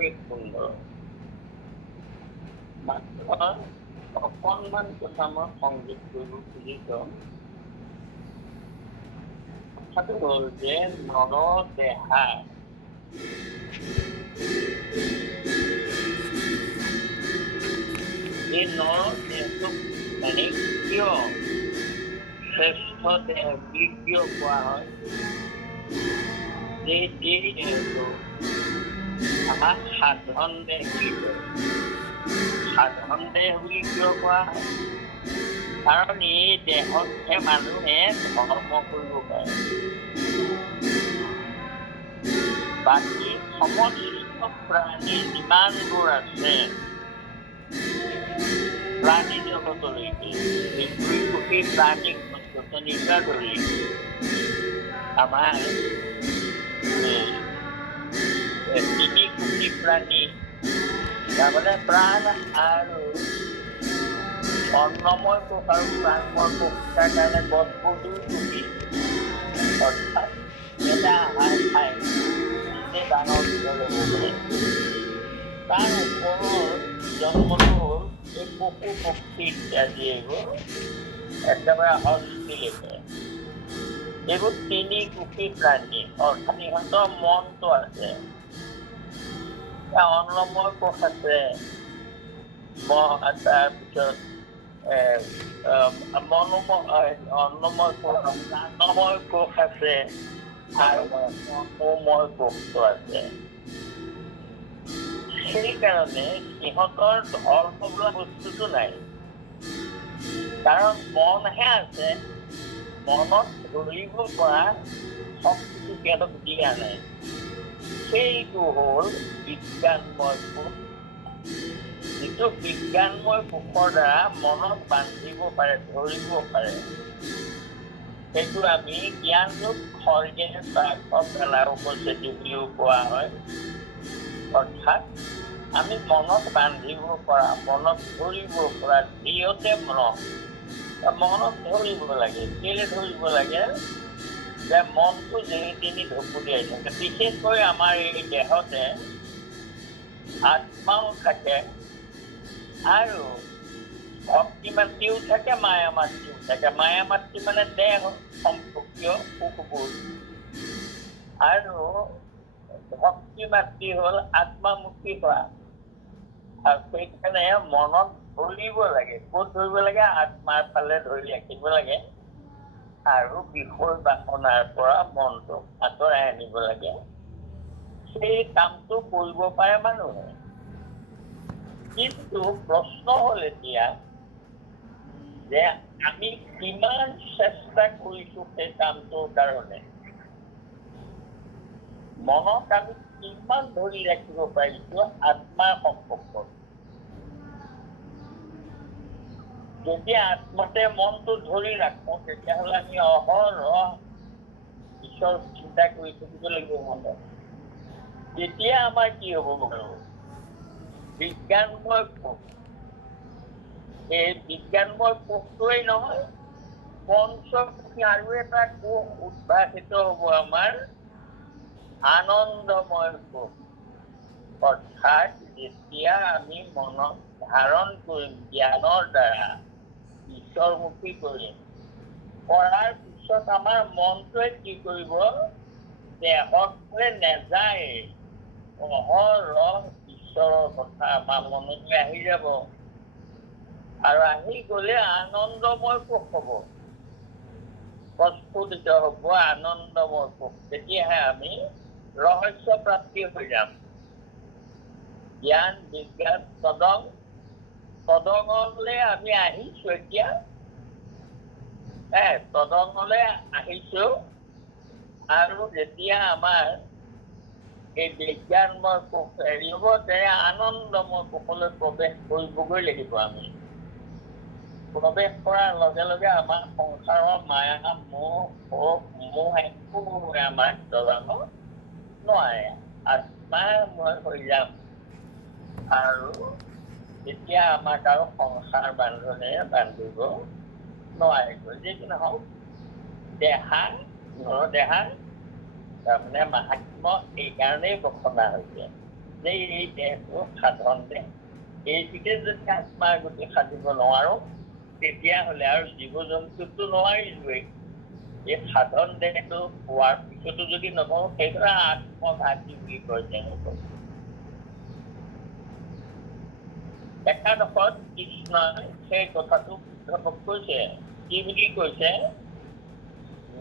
আটাইতকৈ সুন্দৰ। মাত্ৰ অকণমান কথা মই সংযোগ কৰিব খুজিছোঁ। কথাটো হ'ল যে নৰ দেহা এই নৰ দেহটোক মানে কিয় শ্ৰেষ্ঠ দেহ বুলি কিয় কোৱা হয়? এই দেহটো আমাৰ সাধন দেহ বুলি কয়। সাধন দেহ বুলি কিয় কোৱা হয়? কাৰণ এই দেহতহে মানুহে ধৰ্ম কৰিব পাৰে। বাকী সমস্ত প্ৰাণী যিমানবোৰ আছে প্ৰাণী জগতলৈকে মৃত্যুৰ প্ৰতি প্ৰাণী গছ-গছনিৰ ধৰি আমাৰ তিনি কোটি প্ৰাণী তাৰমানে প্ৰাণ আৰু অন্নময় কোষ আৰু প্ৰাণময় কোষ তাৰ কাৰণে গছবোৰ দুই কোটি। অৰ্থাৎ এটা আহাৰ খাই নিজে ডাঙৰ দীঘল হ'ব পাৰে। তাৰ ওপৰৰ জন্মটো হ'ল এই পশু পক্ষী ইত্যাদি এইবোৰ একেবাৰে হস্তিলৈকে। এইবোৰ তিনি কোটি প্ৰাণী অৰ্থাৎ ইহঁতৰ মনটো আছে, অন্নময় কোষ আছে, তাৰপিছত অন্নময় কোষ আছে আৰু মনোময় কোষটো আছে। সেইকাৰণে সিহঁতৰ ধৰ্ম বোলা বস্তুটো নাই। কাৰণ মনহে আছে, মনত ধৰিব পৰা শক্তিটো সিহঁতক দিয়া নাই। সেইটো হ'ল বিজ্ঞানময় কোষ, যিটো বিজ্ঞানময় কোষৰ দ্বাৰা মনত বান্ধিব পাৰে, ধৰিব পাৰে। সেইটো আমি জ্ঞানযোগ খৰ্গে পেলাই উপস্থিতি বুলিও কোৱা হয়। অৰ্থাৎ আমি মনত বান্ধিব পৰা, মনত ধৰিব পৰা যিহতে মনত ধৰিব লাগে। কেলে ধৰিব লাগে? যে মনটো যেনি ঢকুলিয়াই থাকে। বিশেষকৈ আমাৰ এই দেহতে আত্মাও থাকে আৰু ভক্তি মাতৃও থাকে, মায়া মাতৃও থাকে। মায়া মাতৃ মানে দেহ সম্পৰ্কীয় সুখবোৰ আৰু ভক্তি মাতৃ হ'ল আত্মামুক্তি হোৱা। আৰু সেইকাৰণে মনত ধৰিব লাগে। ক'ত ধৰিব লাগে? আত্মাৰ ফালে ধৰি ৰাখিব লাগে আৰু বিষয় বাসনাৰ পৰা মনটোক আঁতৰাই আনিব লাগে। সেই কামটো কৰিব পাৰে মানুহে। কিন্তু প্ৰশ্ন হ'ল এতিয়া যে আমি কিমান চেষ্টা কৰিছো সেই কামটোৰ কাৰণে। মনক আমি কিমান ধৰি ৰাখিব পাৰিছো আত্মাৰ সম্পৰ্কত। যদি আত্মাতে মনটো ধৰি ৰাখো তেতিয়াহ'লে আমি অহৰহ ঈশ্বৰ চিন্তা কৰি থাকিব লাগিব মনত। তেতিয়া আমাৰ কি হ'ব বাৰু? বিজ্ঞানময় কোষ। এই বিজ্ঞানময় কোষটোৱেই নহয়, পঞ্চকোষী আৰু এটা কোষ উদ্ভাসিত হ'ব আমাৰ আনন্দময় কোষ। অৰ্থাৎ যেতিয়া আমি মনত ধাৰণ কৰিম জ্ঞানৰ দ্বাৰা, ঈশ্বৰমুখী কৰিম, কৰাৰ পিছত আমাৰ মনটোৱে কি কৰিব? দেহতলৈ নেযায়, অহৰহ ঈশ্বৰৰ কথা আমাৰ মনলৈ আহি যাব। আৰু আহি গ'লে আনন্দময় কোষ হ'ব, প্ৰস্ফুটিত হ'ব আনন্দময় কোষ। তেতিয়াহে আমি ৰহস্য প্ৰাপ্তি হৈ যাম। জ্ঞান বিজ্ঞান তদঙলৈ আমি আহিছো এতিয়া। তদঙলৈ আহিছো আৰু যেতিয়া আমাৰ এই বিজ্ঞানময় কোষ হেৰি হ'ব, তেতিয়া আনন্দময় কোষলৈ প্ৰৱেশ কৰিবগৈ লাগিব আমি। প্ৰৱেশ কৰাৰ লগে লগে আমাৰ সংসাৰৰ মায়া মোহ একোৱে আমাক জ্বলাব নোৱাৰে। আত্মাময় হৈ যাম আৰু তেতিয়া আমাক আৰু সংসাৰ বান্ধোনেৰে বান্ধিব নোৱাৰিব। যি কি নহওক, নৰদেহা তাৰমানে মাহাত্ম্য এইকাৰণেই ঘোষণা হৈছে যে এই দেহটো সাধন দেহ, এইটোকে যদি আত্মাৰ গতি সাধিব নোৱাৰো তেতিয়াহ'লে আৰু জীৱ জন্তুটো নোৱাৰিলোৱেই। এই সাধন দেহটো হোৱাৰ পিছতো যদি নকৰো সেইদৰে আত্মঘাতী বুলি কয় তেওঁলোকক। একাদশত কৃষ্ণই সেই কথাটো বুদ্ধক কৈছে। কি বুলি কৈছে?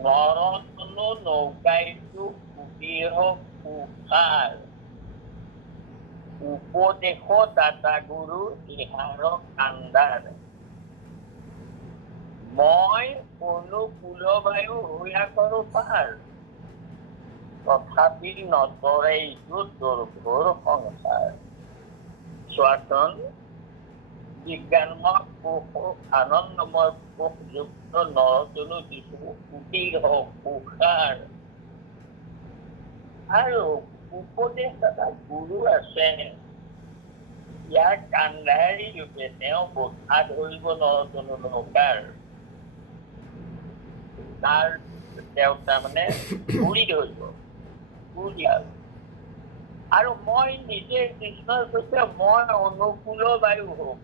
নৰতনু নৌকাইটো কুটিৰ কুষাৰ, উপদেশ দাতা গুৰু ইহাৰ কাণ্ডাৰ। মই অনুকূল বায়ু হৈয়া কৰো পাৰ, তথাপি নতৰে ইটো দুৰ্ঘোৰ সংসাৰ। চোৱাচোন, বিজ্ঞানময় কোষ আনন্দময় কোষযুক্ত নৰতনু যিটো কুটিৰ কুষাৰ আৰু উপদেশদাতা গুৰু আছে, ইয়াৰ কাণ্ডাৰী ৰূপে তেওঁ বোধা ধৰিব নৰতনু নৌকাৰ। তেওঁ তাৰমানে ঘূৰি ধৰিব, আৰু মই নিজে কৃষ্ণই কৈছে মই অনুকূল বায়ু হম।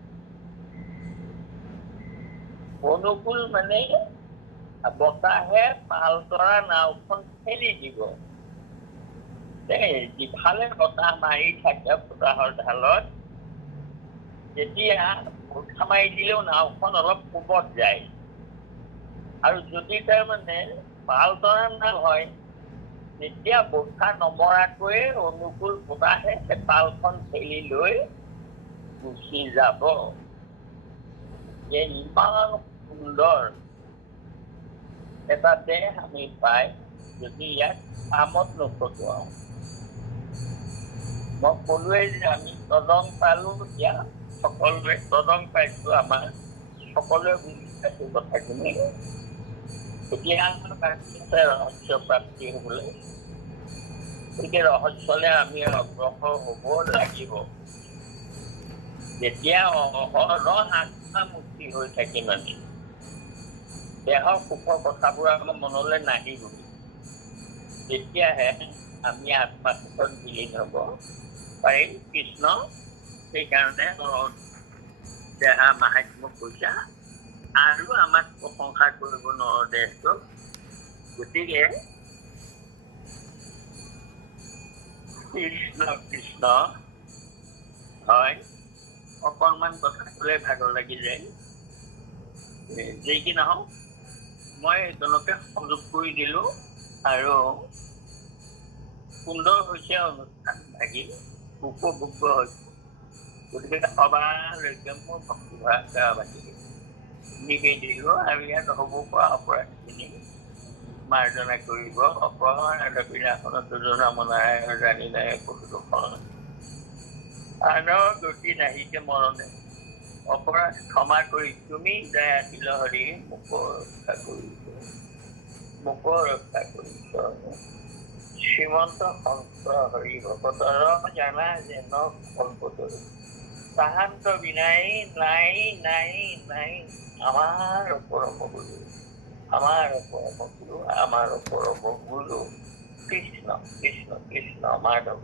অনুকূল মানে বতাহে পাল তৰা নাওখন ঠেলি দিব। যিফালে বতাহ মাৰি থাকে বতাহৰ ঢালত, তেতিয়া বঠা মাৰি দিলেও নাওখন অলপ কোবত যায়। আৰু যদি তাৰমানে পাল তৰা নাও হয় তেতিয়া বঠা নমৰাকৈয়ে অনুকূল বতাহে সেই পালখন ঠেলি লৈ গুচি যাব। ইমান সুন্দৰ এটা দেহ আমি পাই যদি ইয়াক কামত নখটুৱাও। মই ক'লোৱে যে আমি তদং পালো, এতিয়া সকলোৱে তদং পাইছো, আমাৰ সকলোৱে বুজি পাইছো কথাখিনি। এতিয়া ৰহস্য প্ৰাপ্তি হবলৈ, গতিকে ৰহস্যলে আমি অগ্ৰসৰ হব লাগিব। যেতিয়া অহৰহ আত্মা মুক্তি হৈ থাকিম আমি, দেহৰ সুখৰ কথাবোৰ আমাৰ মনলৈ নাহিব, তেতিয়াহে আমি আত্মা সুখত বিলীন হব পাৰিম। কৃষ্ণ সেইকাৰণে দেহা মাহাত্ম্য কৈছা আৰু আমাক প্ৰশংসা কৰিব নৰদেহটো। গতিকে কৃষ্ণ কৃষ্ণ হয়, অকণমান কথা ক'লে ভাগৰ লাগি যায়। যি কি নহওক, মই এইজনকে সংযোগ কৰি দিলো আৰু সুন্দৰ হৈছে অনুষ্ঠান ভাগি, উপভোগ্য হৈছে। গতিকে সবালৈকে মোৰ ভক্তিভাৱ গাবাতি নিবেদিলো আৰু ইয়াত হ'ব পৰা অপৰাধখিনি মাৰ্জনা কৰিব। অপৰাধ বিনাশনত যোজনা মনাৰায়ণ জানি নাই পশুদূষণ, আনৰ গতি নাহিকে মৰণে, অপৰাধ ক্ষমা কৰি তুমি দয়া দিল হৰি মোক ৰক্ষা কৰিছ, মোক ৰক্ষা কৰিছ। শ্ৰীমন্ত সন্ত হৰি ভকতৰ জানা যেন কল্পতৰু, তাহান্ত বিনাই নাই নাই নাই আমাৰ পৰম গুৰু, আমাৰ পৰম গুৰু, আমাৰ পৰম গুৰু কৃষ্ণ কৃষ্ণ কৃষ্ণ মাধৱ।